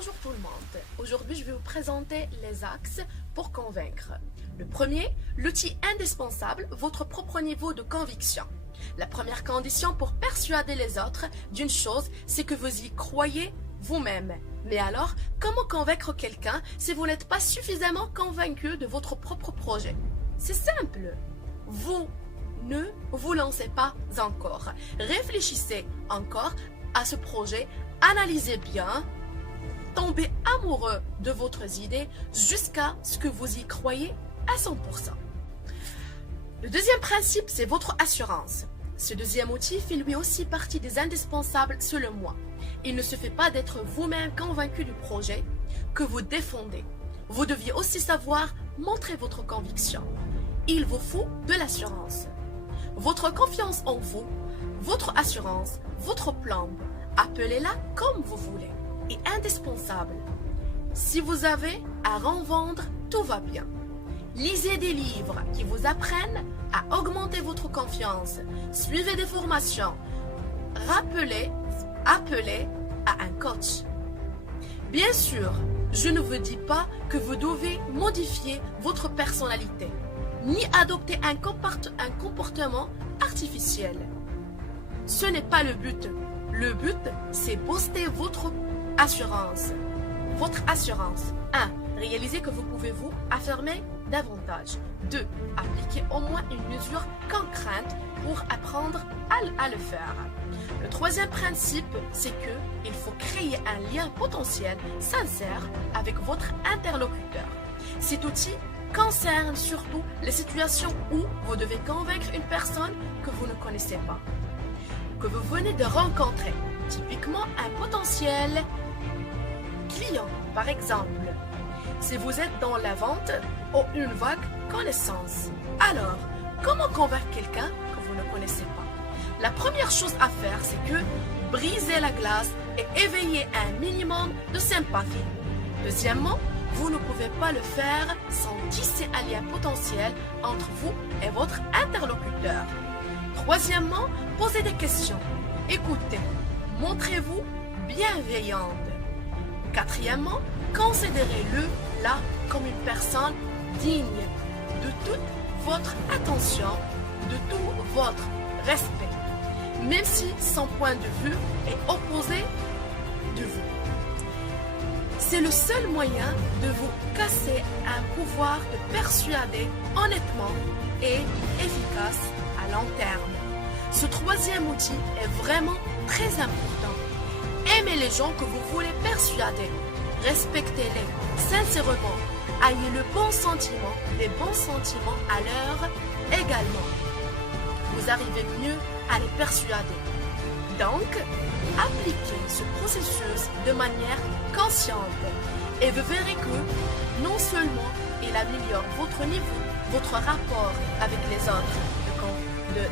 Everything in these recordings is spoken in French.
Bonjour tout le monde. Aujourd'hui, je vais vous présenter les axes pour convaincre. Le premier, l'outil indispensable, votre propre niveau de conviction. La première condition pour persuader les autres d'une chose, c'est que vous y croyez vous-même. Mais alors, comment convaincre quelqu'un si vous n'êtes pas suffisamment convaincu de votre propre projet? C'est simple. Vous ne vous lancez pas encore. Réfléchissez encore à ce projet, analysez bien, tombez amoureux de votre idée jusqu'à ce que vous y croyez à 100%. Le deuxième principe, c'est votre assurance. Ce deuxième outil fait lui aussi partie des indispensables selon moi. Il ne suffit pas d'être vous-même convaincu du projet que vous défendez. Vous deviez aussi savoir montrer votre conviction. Il vous faut de l'assurance. Votre confiance en vous, votre assurance, votre plan, appelez-la comme vous voulez, est indispensable. Si vous avez à revendre, tout va bien. Lisez des livres qui vous apprennent à augmenter votre confiance. Suivez des formations. Appelez à un coach. Bien sûr, je ne vous dis pas que vous devez modifier votre personnalité, ni adopter un comportement artificiel. Ce n'est pas le but. Le but, c'est booster votre assurance. Votre assurance. 1. Réalisez que vous pouvez vous affirmer davantage. 2. Appliquez au moins une mesure concrète pour apprendre à le faire. Le troisième principe, c'est que il faut créer un lien potentiel sincère avec votre interlocuteur. Cet outil concerne surtout les situations où vous devez convaincre une personne que vous ne connaissez pas, que vous venez de rencontrer, typiquement un potentiel client, par exemple. Si vous êtes dans la vente ou une vague connaissance, alors comment convaincre quelqu'un que vous ne connaissez pas? La première chose à faire, c'est que briser la glace et éveiller un minimum de sympathie. Deuxièmement, vous ne pouvez pas le faire sans tisser un lien potentiel entre vous et votre interlocuteur. Troisièmement, posez des questions. Écoutez, montrez-vous bienveillante. Quatrièmement, considérez-le là comme une personne digne de toute votre attention, de tout votre respect, même si son point de vue est opposé de vous. C'est le seul moyen de vous casser un pouvoir de persuader honnêtement et efficace à long terme. Ce troisième outil est vraiment très important. Aimez les gens que vous voulez persuader. Respectez-les sincèrement. Ayez le bon sentiment, les bons sentiments à l'heure également. Vous arrivez mieux à les persuader. Donc, appliquez ce processus de manière consciente et vous verrez que non seulement il améliore votre niveau, votre rapport avec les autres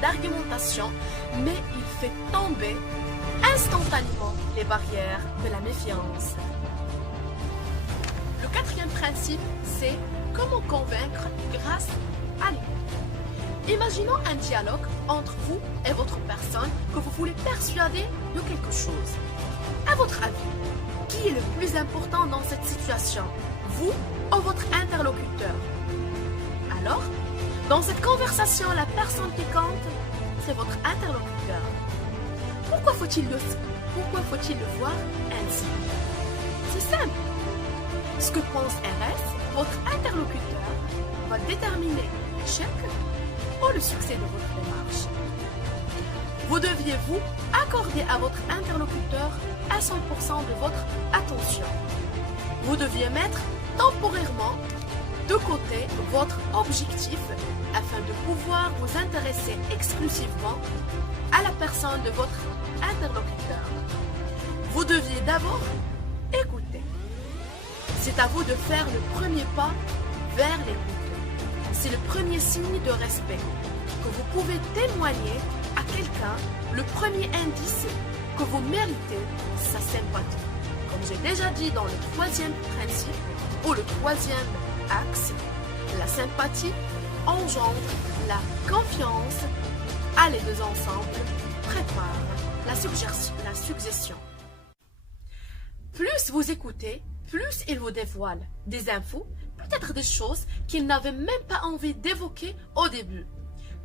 d'argumentation, mais il fait tomber instantanément les barrières de la méfiance. Le quatrième principe, c'est comment convaincre grâce à l'écoute. Imaginons un dialogue entre vous et votre personne que vous voulez persuader de quelque chose. À votre avis, qui est le plus important dans cette situation, vous ou votre interlocuteur? Alors, dans cette conversation, la personne qui compte, c'est votre interlocuteur. Pourquoi faut-il le voir ainsi? C'est simple. Ce que pense RS, votre interlocuteur, va déterminer l'échec ou le succès de votre démarche. Vous deviez vous accorder à votre interlocuteur à 100% de votre attention. Vous deviez mettre temporairement de côté votre objectif afin de pouvoir vous intéresser exclusivement à la personne de votre interlocuteur. Vous deviez d'abord écouter. C'est à vous de faire le premier pas vers l'écoute. C'est le premier signe de respect que vous pouvez témoigner à quelqu'un, le premier indice que vous méritez sa sympathie. Comme j'ai déjà dit dans le troisième principe ou le troisième axe, la sympathie engendre la confiance. À les deux ensemble préparent la suggestion. Plus vous écoutez, plus il vous dévoile des infos, peut-être des choses qu'il n'avait même pas envie d'évoquer au début.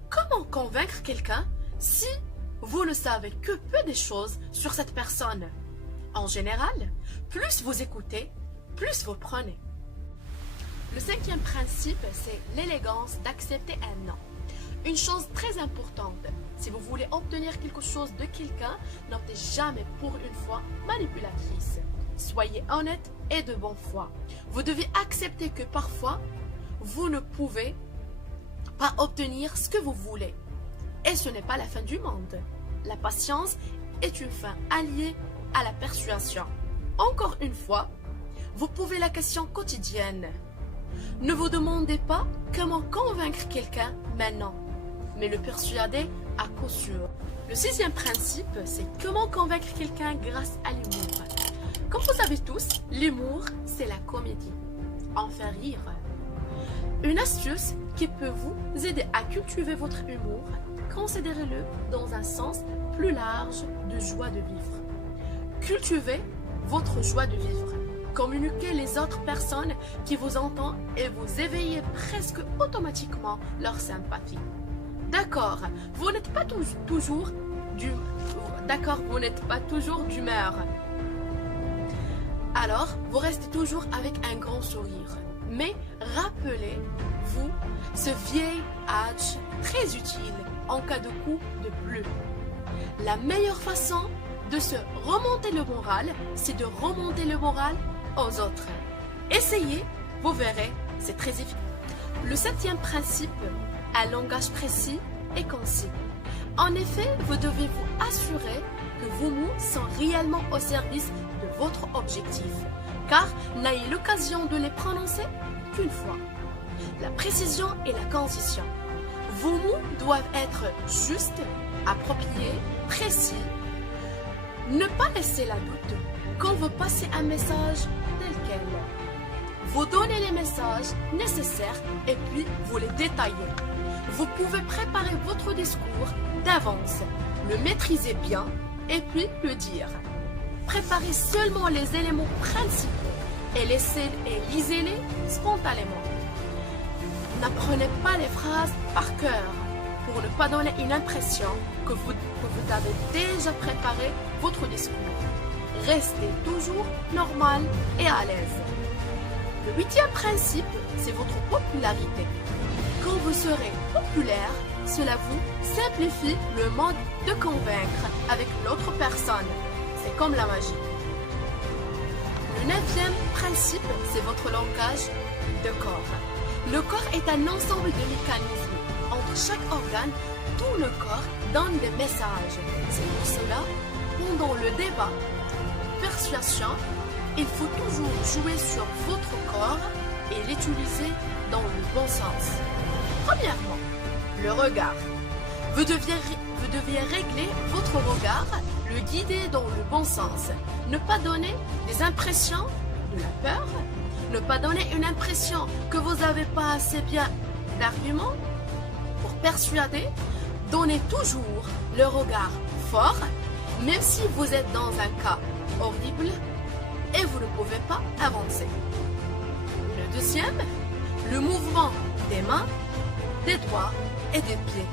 Comment convaincre quelqu'un si vous ne savez que peu des choses sur cette personne? En général, plus vous écoutez, plus vous prenez. Le cinquième principe, c'est l'élégance d'accepter un non. Une chose très importante, si vous voulez obtenir quelque chose de quelqu'un, n'êtes jamais pour une fois manipulatrice. Soyez honnête et de bonne foi. Vous devez accepter que parfois, vous ne pouvez pas obtenir ce que vous voulez. Et ce n'est pas la fin du monde. La patience est une fin alliée à la persuasion. Encore une fois, vous pouvez la question quotidienne. Ne vous demandez pas comment convaincre quelqu'un maintenant, mais le persuader à coup sûr. Le sixième principe, c'est comment convaincre quelqu'un grâce à l'humour. Comme vous savez tous, l'humour, c'est la comédie. En faire rire. Une astuce qui peut vous aider à cultiver votre humour, considérez-le dans un sens plus large de joie de vivre. Cultivez votre joie de vivre. Communiquez les autres personnes qui vous entendent et vous éveillez presque automatiquement leur sympathie. D'accord, vous n'êtes pas toujours d'humeur. Alors, vous restez toujours avec un grand sourire. Mais rappelez-vous ce vieil adage très utile en cas de coup de bleu. La meilleure façon de se remonter le moral, c'est de remonter le moral aux autres. Essayez, vous verrez, c'est très efficace. Le septième principe, un langage précis et concis. En effet, vous devez vous assurer que vos mots sont réellement au service de votre objectif, car n'ayez l'occasion de les prononcer qu'une fois. La précision et la concision. Vos mots doivent être justes, appropriés, précis. Ne pas laisser la doute quand vous passez un message tel quel. Vous donnez les messages nécessaires et puis vous les détaillez. Vous pouvez préparer votre discours d'avance, le maîtriser bien et puis le dire. Préparez seulement les éléments principaux et lisez-les spontanément. N'apprenez pas les phrases par cœur pour ne pas donner une impression que vous avez déjà préparé votre discours. Restez toujours normal et à l'aise. Le huitième principe, c'est votre popularité. Quand vous serez populaire, cela vous simplifie le mode de convaincre avec l'autre personne. C'est comme la magie. Le neuvième principe, c'est votre langage de corps. Le corps est un ensemble de mécanismes. Entre chaque organe, tout le corps donne des messages. C'est pour cela, pendant le débat, persuasion, il faut toujours jouer sur votre corps et l'utiliser dans le bon sens. Premièrement, le regard. Vous deviez régler votre regard, le guider dans le bon sens. Ne pas donner des impressions de la peur, ne pas donner une impression que vous n'avez pas assez bien d'arguments. Pour persuader, donnez toujours le regard fort, même si vous êtes dans un cas horrible et vous ne pouvez pas avancer. Le deuxième, le mouvement des mains, des doigts et des pieds.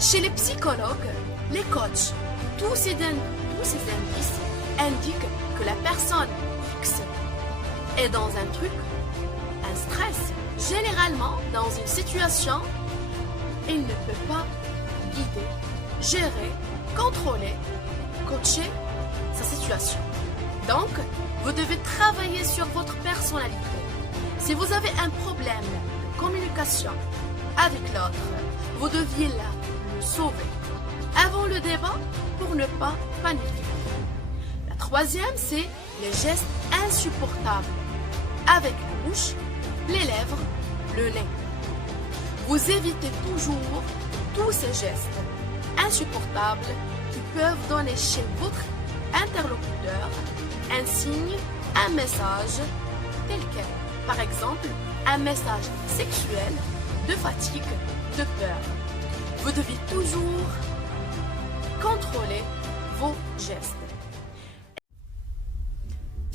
Chez les psychologues, les coachs, tous ces indices indiquent que la personne X est dans un truc, un stress. Généralement, dans une situation, il ne peut pas guider, gérer, contrôler, coacher sa situation. Donc, vous devez travailler sur votre personnalité. Si vous avez un problème de communication avec l'autre, vous deviez le sauver avant le débat pour ne pas paniquer. La troisième, c'est les gestes insupportables avec la bouche, les lèvres, le nez. Vous évitez toujours tous ces gestes insupportables qui peuvent donner chez votre interlocuteur un signe, un message tel quel. Par exemple, un message sexuel, de fatigue, de peur. Vous devez toujours contrôler vos gestes.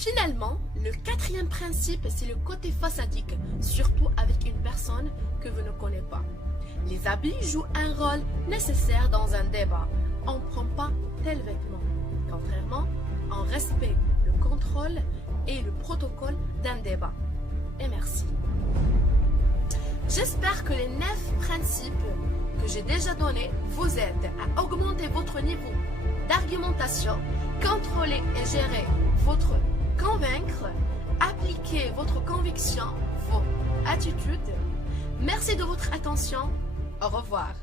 Finalement, le quatrième principe, c'est le côté façadique, surtout avec une personne que vous ne connaissez pas. Les habits jouent un rôle nécessaire dans un débat. On ne prend pas tel vêtement. Contrairement, on respecte le contrôle et le protocole d'un débat. Et merci. J'espère que les 9 principes que j'ai déjà donnés vous aident à augmenter votre niveau d'argumentation, contrôler et gérer votre convaincre, appliquer votre conviction, vos attitudes. Merci de votre attention. Au revoir.